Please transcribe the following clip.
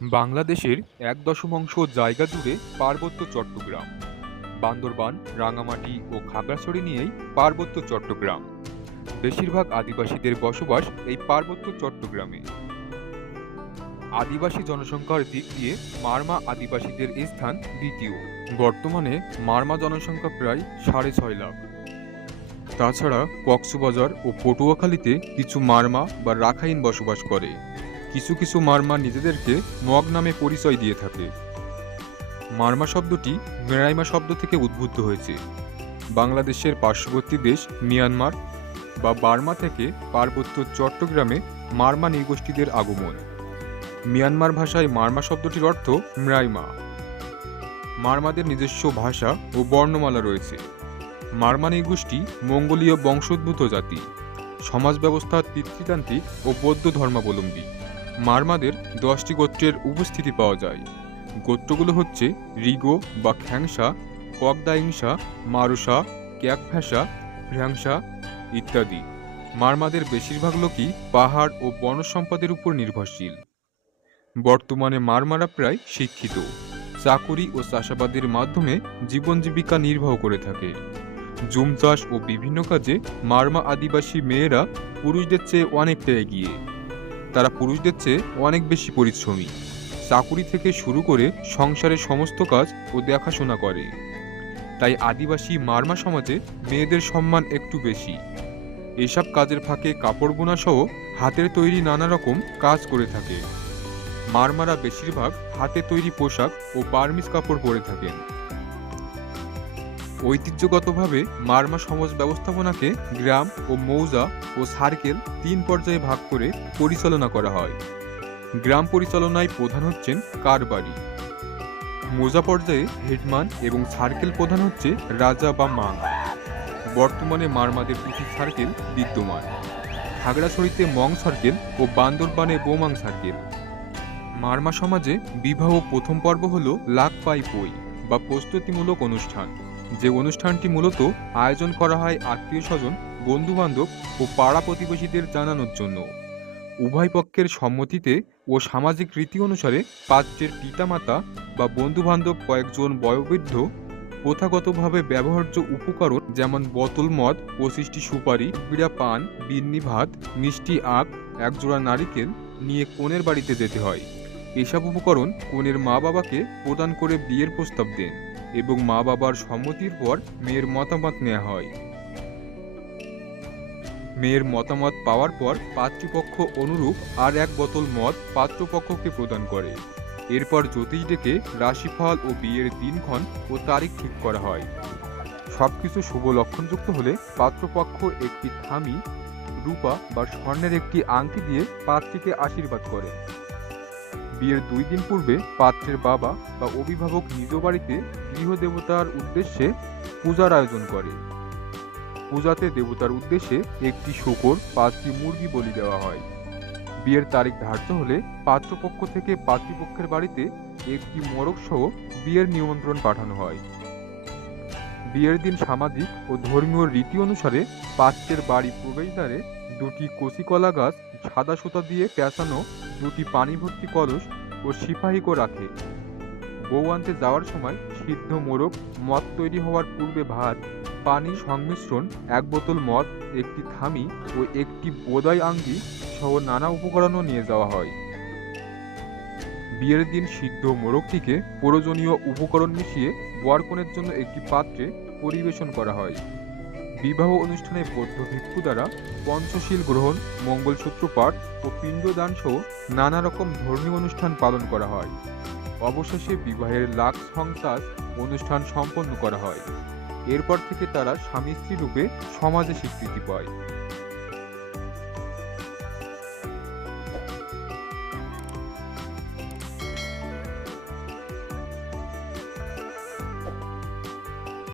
বাংলাদেশের এক দশমাংশ জায়গা জুড়ে পার্বত্য চট্টগ্রাম। বান্দরবান, রাঙামাটি ও খাগড়াছড়ি নিয়েই পার্বত্য চট্টগ্রাম। বেশিরভাগ আদিবাসীদের বসবাস এই পার্বত্য চট্টগ্রামে। আদিবাসী জনসংখ্যার দিক দিয়ে মারমা আদিবাসীদের স্থান দ্বিতীয়। বর্তমানে মারমা জনসংখ্যা প্রায় সাড়ে ছয় লাখ। তাছাড়া কক্সবাজার ও পটুয়াখালীতে কিছু মারমা বা রাখাইন বসবাস করে। কিছু কিছু মারমা নিজেদেরকে মগ নামে পরিচয় দিয়ে থাকে। মারমা শব্দটি মেরাইমা শব্দ থেকে উদ্ভূত হয়েছে। বাংলাদেশের পার্শ্ববর্তী দেশ মিয়ানমার বা বার্মা থেকে পার্বত্য চট্টগ্রামে মারমা নৃগোষ্ঠীদের আগমন। মিয়ানমার ভাষায় মারমা শব্দটির অর্থ ম্রাইমা। মারমাদের নিজস্ব ভাষা ও বর্ণমালা রয়েছে। মারমা নৃগোষ্ঠী মঙ্গোলীয় বংশোদ্ভূত জাতি, সমাজ ব্যবস্থার পিতৃতান্ত্রিক ও বৌদ্ধ ধর্মাবলম্বী। মারমাদের দশটি গোত্রের উপস্থিতি পাওয়া যায়। গোত্রগুলো হচ্ছে রিগো বা খ্যাংসা ককদাইংসা মারুসা, ক্যাকফ্যাসা, ভ্যাংসা ইত্যাদি। মারমাদের বেশিরভাগ লোকই পাহাড় ও বনজ সম্পদের উপর নির্ভরশীল। বর্তমানে মারমারা প্রায় শিক্ষিত। চাকুরি ও চাষাবাদের মাধ্যমে জীবন জীবিকা নির্বাহ করে থাকে। জুম চাষ ও বিভিন্ন কাজে মারমা আদিবাসী মেয়েরা পুরুষদের চেয়ে অনেকটা এগিয়ে। তারা পুরুষদের চেয়ে অনেক বেশি পরিশ্রমী। চাকুরি থেকে শুরু করে সংসারের সমস্ত কাজ ও দেখাশোনা করে। তাই আদিবাসী মারমা সমাজে মেয়েদের সম্মান একটু বেশি। এসব কাজের ফাঁকে কাপড় বোনা সহ হাতের তৈরি নানা রকম কাজ করে থাকে। মারমারা বেশিরভাগ হাতে তৈরি পোশাক ও বার্মিজ কাপড় পরে থাকেন। ঐতিহ্যগতভাবে মারমা সমাজ ব্যবস্থাপনাকে গ্রাম ও মৌজা ও সার্কেল তিন পর্যায়ে ভাগ করে পরিচালনা করা হয়। গ্রাম পরিচালনায় প্রধান হচ্ছেন কারবারি। মোজা পর্যায়ে হেডমান এবং সার্কেল প্রধান হচ্ছে রাজা বা মাং। বর্তমানে মারমাদের দুটি সার্কেল বিদ্যমান। খাগড়াছড়িতে মং সার্কেল ও বান্দরবানে বোমাং সার্কেল। মারমা সমাজে বিবাহ প্রথম পর্ব হল লাখ পাই পই বা প্রস্তুতিমূলক অনুষ্ঠান। যে অনুষ্ঠানটি মূলত আয়োজন করা হয় আত্মীয় স্বজন বন্ধু বান্ধব ও পাড়া প্রতিবেশীদের জানানোর জন্য। উভয় পক্ষের সম্মতিতে ও সামাজিক রীতি অনুসারে পাত্রের পিতামাতা বা বন্ধু বান্ধব কয়েকজন বয়োবৃদ্ধ প্রথাগতভাবে ব্যবহার্য উপকরণ যেমন বোতল মদ, পঁচিশটি সুপারি, বিড়া পান, বিন্নি ভাত, মিষ্টি আখ, একজোড়া নারিকেল নিয়ে কনের বাড়িতে যেতে হয়। এসব উপকরণ কনের মা বাবাকে প্রদান করে বিয়ের প্রস্তাব দেন। এবং মা বাবার সম্মতির পর মেয়ের মতামত নেওয়া হয়। মেয়ের মতামত পাওয়ার পর পাত্রপক্ষ অনুরূপ আর এক বোতল মদ পাত্রপক্ষকে প্রদান করে। এরপর জ্যোতিষ ডেকে রাশিফল ও বিয়ের দিনক্ষণ ও তারিখ ঠিক করা হয়। সবকিছু শুভ লক্ষণযুক্ত হলে পাত্রপক্ষ একটি থামি, রূপা বা স্বর্ণের একটি আংটি দিয়ে পাত্রীকে আশীর্বাদ করে। বিয়ের দুই দিন পূর্বে পাত্রের বাবা বা অভিভাবক নিজ বাড়িতে গৃহদেবতার উদ্দেশ্যে পূজার আয়োজন করে। পূজাতে দেবতার উদ্দেশ্যে একটি শূকর, পাঁচটি মুরগি বলি দেওয়া হয়। বিয়ের তারিখ ধার্য হলে পাত্রপক্ষ থেকে পাত্রীপক্ষের বাড়িতে একটি মোরগ সহ বিয়ের নিমন্ত্রণ পাঠানো হয়। বিয়ের দিন সামাজিক ও ধর্মীয় রীতি অনুসারে পাত্রের বাড়ি প্রবেশদ্বারে দুটি কচি কলা গাছ সাদা সুতা দিয়ে পেঁচানো দুটি পানি ভর্তি কলস ও সিপাহিকও রাখে। বউ আনতে যাওয়ার সময় সিদ্ধ মোরগ মদ তৈরি হওয়ার পূর্বে ভাত, পানি সংমিশ্রণ, এক বোতল মদ, একটি থামি ও একটি বোদাই আঙ্গি সহ নানা উপকরণও নিয়ে যাওয়া হয়। বিয়ের দিন সিদ্ধ মোরগটিকে প্রয়োজনীয় উপকরণ মিশিয়ে বরকনের জন্য একটি পাত্রে পরিবেশন করা হয়। বিবাহ অনুষ্ঠানে বৌদ্ধ ভিক্ষু দ্বারা পঞ্চশীল গ্রহণ মঙ্গলসূত্র পাঠ ও পিণ্ডদান সহ নানা রকম ধর্মীয় অনুষ্ঠান পালন করা হয়। অবশেষে বিবাহের লাখ সংসার অনুষ্ঠান সম্পন্ন করা হয়। এরপর থেকে তারা স্বামী স্ত্রী রূপে সমাজে স্বীকৃতি পায়।